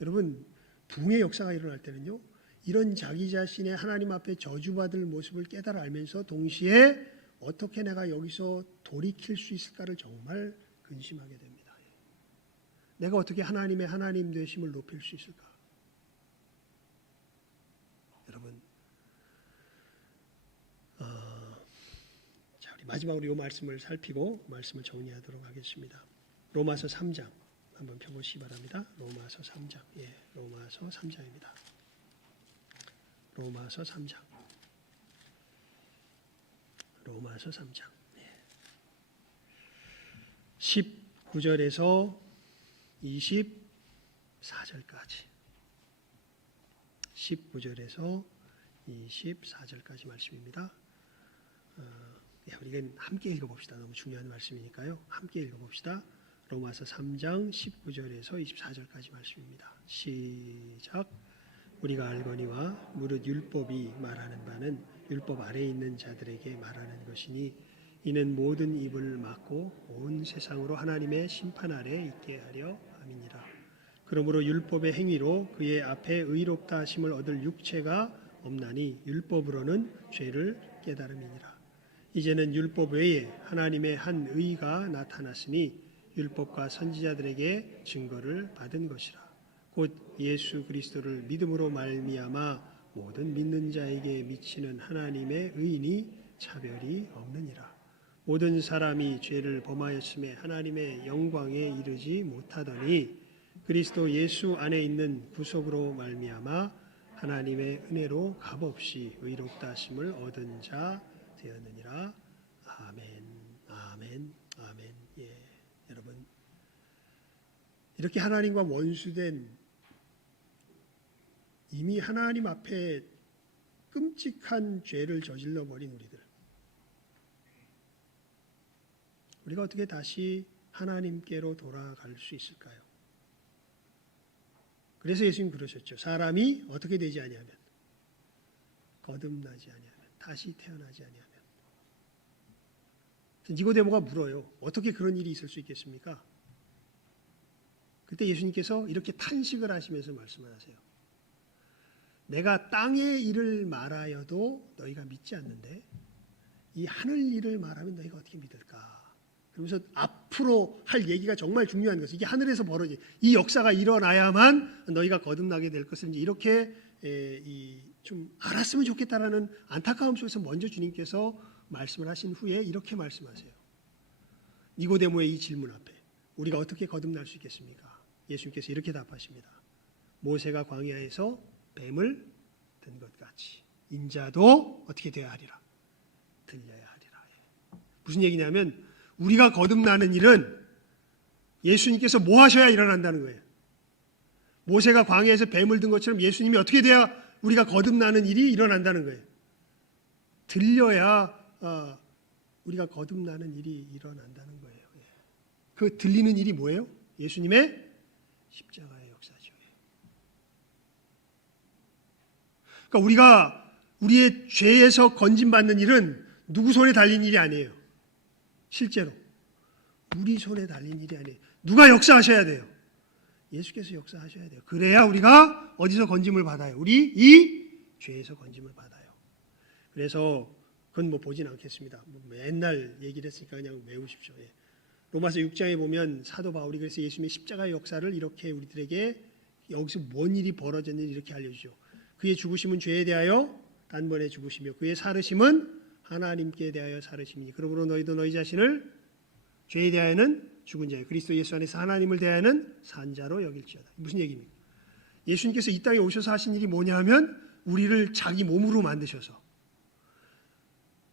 여러분, 부흥의 역사가 일어날 때는요, 이런 자기 자신의 하나님 앞에 저주받을 모습을 깨달아 알면서 동시에 어떻게 내가 여기서 돌이킬 수 있을까를 정말 근심하게 됩니다. 내가 어떻게 하나님의 하나님 되심을 높일 수 있을까? 여러분, 자, 우리 마지막으로 이 말씀을 살피고 말씀을 정리하도록 하겠습니다. 로마서 3장 한번 펴보시기 바랍니다. 로마서 3장, 로마서 3장입니다. 로마서 3장. 로마서 3장. 19절에서 24절까지. 19절에서 24절까지 말씀입니다. 우리가 함께 읽어봅시다. 너무 중요한 말씀이니까요. 함께 읽어봅시다. 로마서 3장 19절에서 24절까지 말씀입니다. 시작. 우리가 알거니와 무릇 율법이 말하는 바는 율법 아래에 있는 자들에게 말하는 것이니 이는 모든 입을 막고 온 세상으로 하나님의 심판 아래 있게 하려 함이니라. 그러므로 율법의 행위로 그의 앞에 의롭다 하심을 얻을 육체가 없나니 율법으로는 죄를 깨달음이니라. 이제는 율법 외에 하나님의 한 의가 나타났으니 율법과 선지자들에게 증거를 받은 것이라. 곧 예수 그리스도를 믿음으로 말미암아 모든 믿는 자에게 미치는 하나님의 의인이 차별이 없느니라. 모든 사람이 죄를 범하였음에 하나님의 영광에 이르지 못하더니 그리스도 예수 안에 있는 구속으로 말미암아 하나님의 은혜로 값없이 의롭다 하심을 얻은 자 되었느니라. 아멘. 아멘. 아멘. 여러분, 이렇게 하나님과 원수된 이미 하나님 앞에 끔찍한 죄를 저질러 버린 우리가 어떻게 다시 하나님께로 돌아갈 수 있을까요? 그래서 예수님 그러셨죠. 사람이 어떻게 되지 아니하면, 거듭나지 아니하면, 다시 태어나지 아니하면. 니고데모가 물어요. 어떻게 그런 일이 있을 수 있겠습니까? 그때 예수님께서 이렇게 탄식을 하시면서 말씀을 하세요. 내가 땅의 일을 말하여도 너희가 믿지 않는데 이 하늘 일을 말하면 너희가 어떻게 믿을까? 그러면서 앞으로 할 얘기가 정말 중요한 것은 이게 하늘에서 벌어진 이 역사가 일어나야만 너희가 거듭나게 될 것을 이렇게 좀 알았으면 좋겠다라는 안타까움 속에서 먼저 주님께서 말씀을 하신 후에 이렇게 말씀하세요. 니고데모의 이 질문 앞에 우리가 어떻게 거듭날 수 있겠습니까? 예수님께서 이렇게 답하십니다. 모세가 광야에서 뱀을 든 것 같이 인자도 어떻게 되어야 하리라? 들려야 하리라. 무슨 얘기냐면 우리가 거듭나는 일은 예수님께서 뭐 하셔야 일어난다는 거예요. 모세가 광야에서 뱀을 든 것처럼 예수님이 어떻게 돼야 우리가 거듭나는 일이 일어난다는 거예요. 들려야 우리가 거듭나는 일이 일어난다는 거예요. 그 들리는 일이 뭐예요? 예수님의 십자가의 역사죠. 그러니까 우리가 우리의 죄에서 건진받는 일은 누구 손에 달린 일이 아니에요. 실제로 우리 손에 달린 일이 아니에요. 누가 역사하셔야 돼요? 예수께서 역사하셔야 돼요. 그래야 우리가 어디서 건짐을 받아요? 우리 이 죄에서 건짐을 받아요. 그래서 그건 보진 않겠습니다. 맨날 얘기를 했으니까 그냥 외우십시오. 로마서 6장에 보면 사도 바울이 그래서 예수님의 십자가의 역사를 이렇게 우리들에게 여기서 뭔 일이 벌어졌는지 이렇게 알려주죠. 그의 죽으심은 죄에 대하여 단번에 죽으시며 그의 살으심은 하나님께 대하여 살으심이니 그러므로 너희도 너희 자신을 죄에 대하여는 죽은 자요 그리스도 예수 안에서 하나님을 대하여는 산 자로 여길지어다. 무슨 얘기입니까? 예수님께서 이 땅에 오셔서 하신 일이 뭐냐 하면 우리를 자기 몸으로 만드셔서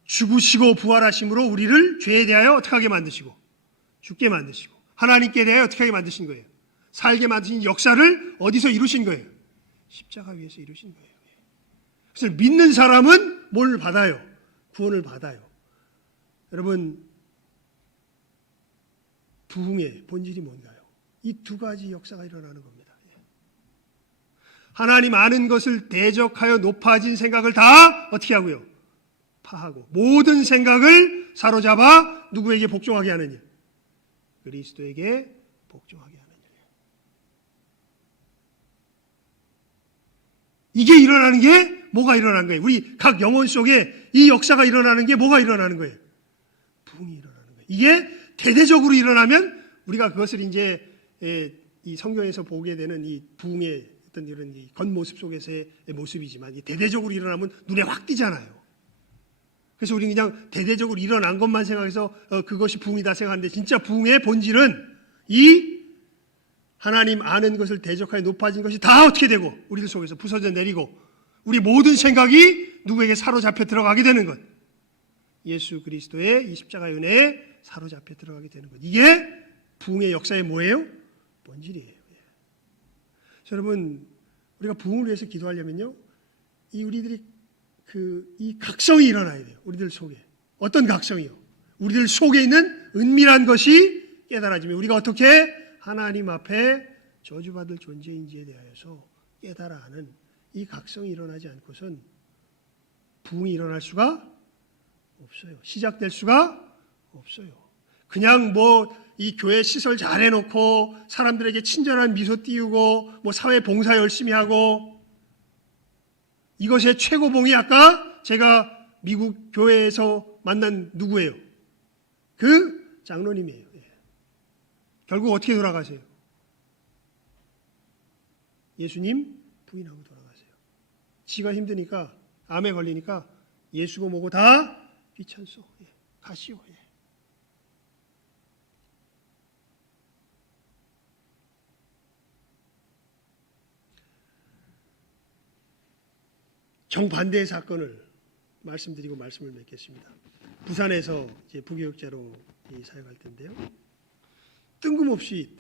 죽으시고 부활하심으로 우리를 죄에 대하여 어떻게 하게 만드시고 죽게 만드시고 하나님께 대하여 어떻게 하게 만드신 거예요? 살게 만드신 역사를 어디서 이루신 거예요? 십자가 위에서 이루신 거예요. 그래서 믿는 사람은 뭘 받아요? 구원을 받아요. 여러분, 부흥의 본질이 뭔가요? 이 두 가지 역사가 일어나는 겁니다. 하나님 아는 것을 대적하여 높아진 생각을 다 어떻게 하고요? 파하고 모든 생각을 사로잡아 누구에게 복종하게 하느냐? 그리스도에게 복종하게 하느냐. 이게 일어나는 게 뭐가 일어나는 거예요? 우리 각 영혼 속에 이 역사가 일어나는 게 뭐가 일어나는 거예요? 부흥이 일어나는 거예요. 이게 대대적으로 일어나면 우리가 그것을 이제 이 성경에서 보게 되는 이 부흥의 어떤 이런 겉모습 속에서의 모습이지만 이 대대적으로 일어나면 눈에 확 띄잖아요. 그래서 우리는 그냥 대대적으로 일어난 것만 생각해서 그것이 부흥이다 생각하는데 진짜 부흥의 본질은 이 하나님 아는 것을 대적하여 높아진 것이 다 어떻게 되고 우리들 속에서 부서져 내리고 우리 모든 생각이 누구에게 사로잡혀 들어가게 되는 것. 예수 그리스도의 이 십자가의 은혜에 사로잡혀 들어가게 되는 것. 이게 부흥의 역사의 뭐예요? 본질이에요. 여러분, 우리가 부흥을 위해서 기도하려면요, 이 우리들이 이 각성이 일어나야 돼요. 우리들 속에. 어떤 각성이요? 우리들 속에 있는 은밀한 것이 깨달아지면 우리가 어떻게 하나님 앞에 저주받을 존재인지에 대하여서 깨달아 하는 이 각성이 일어나지 않고선 부흥이 일어날 수가 없어요. 시작될 수가 없어요. 그냥 이 교회 시설 잘 해놓고 사람들에게 친절한 미소 띄우고 사회 봉사 열심히 하고 이것의 최고봉이 아까 제가 미국 교회에서 만난 누구예요? 그 장로님이에요. 결국 어떻게 돌아가세요? 예수님 부인하고 돌아가세요. 지가 힘드니까 암에 걸리니까 예수고 뭐고 다 귀찮소. 가시오. 정반대의 사건을 말씀드리고 말씀을 맺겠습니다. 부산에서 이제 부교육자로 사역할 텐데요. 뜬금없이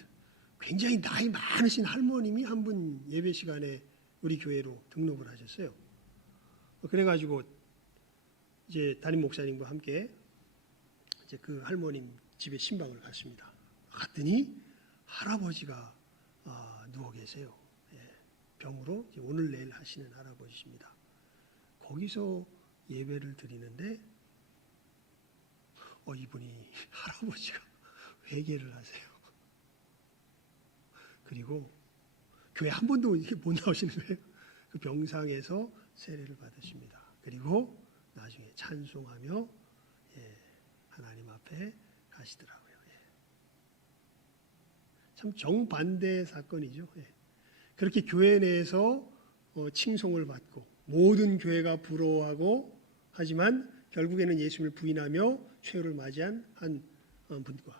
굉장히 나이 많으신 할머님이 한 분 예배 시간에 우리 교회로 등록을 하셨어요. 그래가지고 이제 담임 목사님과 함께 이제 그 할머님 집에 신방을 갔습니다. 갔더니 할아버지가 누워 계세요. 병으로 오늘 내일 하시는 할아버지십니다. 거기서 예배를 드리는데 이분이 할아버지가 회개를 하세요. 그리고 교회 한 번도 이렇게 못 나오시는 거예요. 그 병상에서 세례를 받으십니다. 그리고 나중에 찬송하며 하나님 앞에 가시더라고요. 참 정반대의 사건이죠. 그렇게 교회 내에서 칭송을 받고 모든 교회가 부러워하고 하지만 결국에는 예수님을 부인하며 최후를 맞이한 한 분과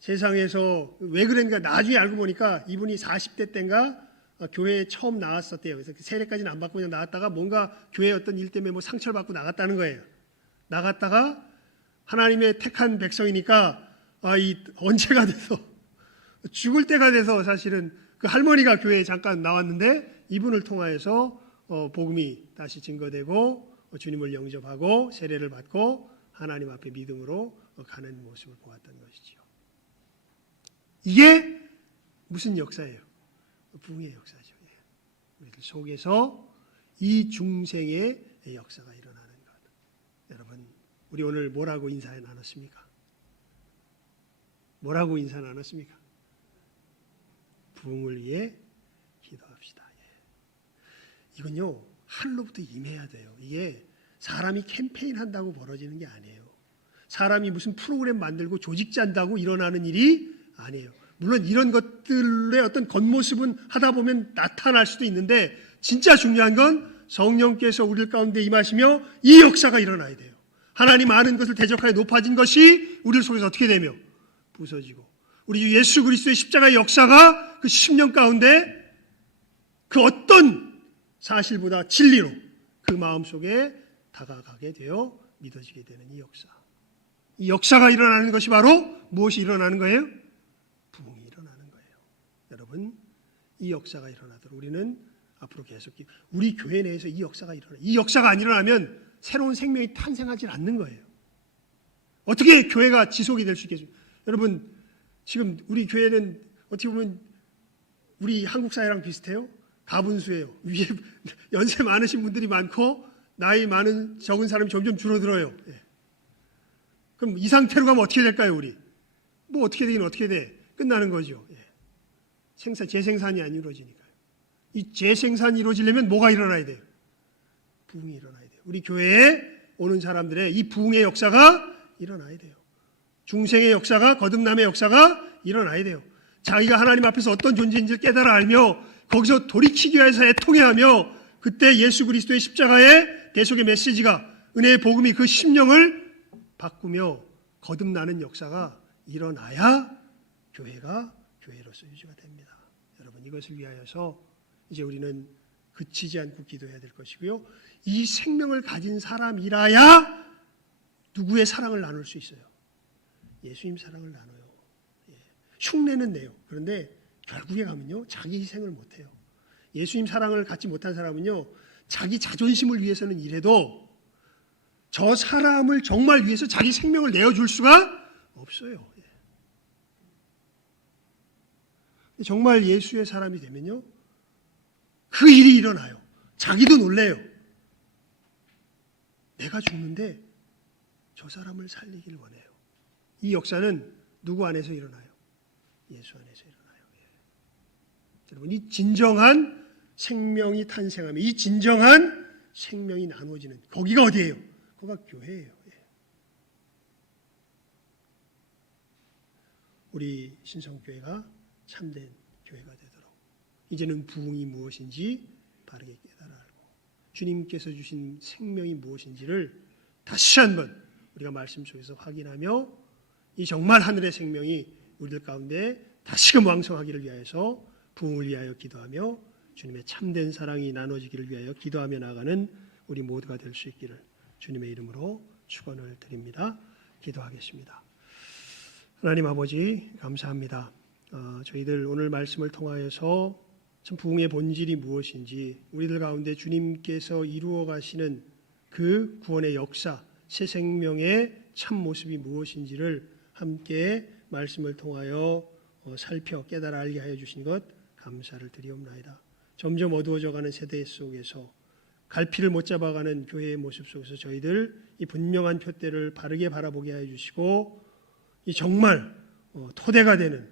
세상에서 왜 그랬는가 나중에 알고 보니까 이분이 40대 때인가 교회에 처음 나왔었대요. 그래서 세례까지는 안 받고 그냥 나왔다가 뭔가 교회 어떤 일 때문에 상처를 받고 나갔다는 거예요. 나갔다가 하나님의 택한 백성이니까 언제가 돼서 죽을 때가 돼서 사실은 그 할머니가 교회에 잠깐 나왔는데 이분을 통하여서 복음이 다시 증거되고 주님을 영접하고 세례를 받고 하나님 앞에 믿음으로 가는 모습을 보았던 것이지요. 이게 무슨 역사예요? 부흥의 역사죠. 우리들 속에서 이 중생의 역사가 일어나는 것. 여러분, 우리 오늘 뭐라고 인사 나눴습니까? 뭐라고 인사 나눴습니까? 부흥을 위해 기도합시다. 이건요, 하늘로부터 임해야 돼요. 이게 사람이 캠페인 한다고 벌어지는 게 아니에요. 사람이 무슨 프로그램 만들고 조직 짠다고 일어나는 일이 아니에요. 물론 이런 것들의 어떤 겉모습은 하다 보면 나타날 수도 있는데 진짜 중요한 건 성령께서 우리 가운데 임하시며 이 역사가 일어나야 돼요. 하나님 아는 것을 대적하여 높아진 것이 우리 속에서 어떻게 되며 부서지고 우리 예수 그리스도의 십자가의 역사가 그 10년 가운데 그 어떤 사실보다 진리로 그 마음속에 다가가게 되어 믿어지게 되는 이 역사. 이 역사가 일어나는 것이 바로 무엇이 일어나는 거예요? 부흥이 일어나는 거예요. 여러분, 이 역사가 일어나도록 우리는 앞으로 계속 우리 교회 내에서 이 역사가 일어나. 이 역사가 안 일어나면 새로운 생명이 탄생하지 않는 거예요. 어떻게 교회가 지속이 될 수 있겠습니까? 여러분, 지금 우리 교회는 어떻게 보면 우리 한국 사회랑 비슷해요. 가분수예요. 위에 연세 많으신 분들이 많고 나이 많은 적은 사람이 점점 줄어들어요. 예. 그럼 이 상태로 가면 어떻게 될까요, 우리? 뭐 어떻게 되긴 어떻게 돼? 끝나는 거죠. 예. 재생산이 안 이루어지니까요. 이 재생산이 이루어지려면 뭐가 일어나야 돼요? 부흥이 일어나야 돼요. 우리 교회에 오는 사람들의 이 부흥의 역사가 일어나야 돼요. 중생의 역사가, 거듭남의 역사가 일어나야 돼요. 자기가 하나님 앞에서 어떤 존재인지를 깨달아 알며 거기서 돌이키기 위해서 애통해하며 그때 예수 그리스도의 십자가의 대속의 메시지가, 은혜의 복음이 그 심령을 바꾸며 거듭나는 역사가 일어나야 교회가 교회로서 유지가 됩니다. 여러분, 이것을 위하여서 이제 우리는 그치지 않고 기도해야 될 것이고요. 이 생명을 가진 사람이라야 누구의 사랑을 나눌 수 있어요? 예수님 사랑을 나눠요. 예. 흉내는 내요. 그런데 결국에 가면요, 자기 희생을 못해요. 예수님 사랑을 갖지 못한 사람은요, 자기 자존심을 위해서는 일해도 저 사람을 정말 위해서 자기 생명을 내어줄 수가 없어요. 예. 정말 예수의 사람이 되면요, 그 일이 일어나요. 자기도 놀래요. 내가 죽는데 저 사람을 살리길 원해요. 이 역사는 누구 안에서 일어나요? 예수 안에서 일어나요. 예. 여러분, 이 진정한 생명이 탄생하며 이 진정한 생명이 나누어지는 거기가 어디예요? 거기가 교회예요. 예. 우리 신성교회가 참된 교회가 되도록 이제는 부흥이 무엇인지 바르게 깨달아 알고 주님께서 주신 생명이 무엇인지를 다시 한번 우리가 말씀 속에서 확인하며 이 정말 하늘의 생명이 우리들 가운데 다시금 왕성하기를 위하여서 부흥을 위하여 기도하며 주님의 참된 사랑이 나눠지기를 위하여 기도하며 나아가는 우리 모두가 될 수 있기를 주님의 이름으로 축원을 드립니다. 기도하겠습니다. 하나님 아버지, 감사합니다. 저희들 오늘 말씀을 통하여서 참 부흥의 본질이 무엇인지, 우리들 가운데 주님께서 이루어 가시는 그 구원의 역사, 새 생명의 참 모습이 무엇인지를 함께 말씀을 통하여 살펴 깨달아 알게 하여 주신 것 감사를 드리옵나이다. 점점 어두워져가는 세대 속에서 갈피를 못 잡아가는 교회의 모습 속에서 저희들 이 분명한 표대를 바르게 바라보게 하여 주시고 이 정말 토대가 되는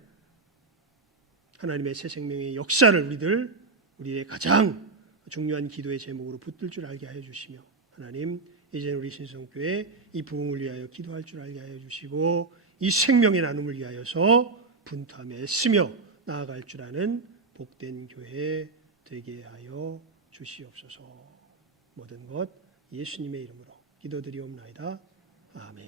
하나님의 새 생명의 역사를 우리의 가장 중요한 기도의 제목으로 붙들 줄 알게 하여 주시며, 하나님 이제는 우리 신성교회 이 부흥을 위하여 기도할 줄 알게 하여 주시고 이 생명의 나눔을 위하여서 분투하며 애쓰며 나아갈 줄 아는 복된 교회 되게 하여 주시옵소서. 모든 것 예수님의 이름으로 기도드리옵나이다. 아멘.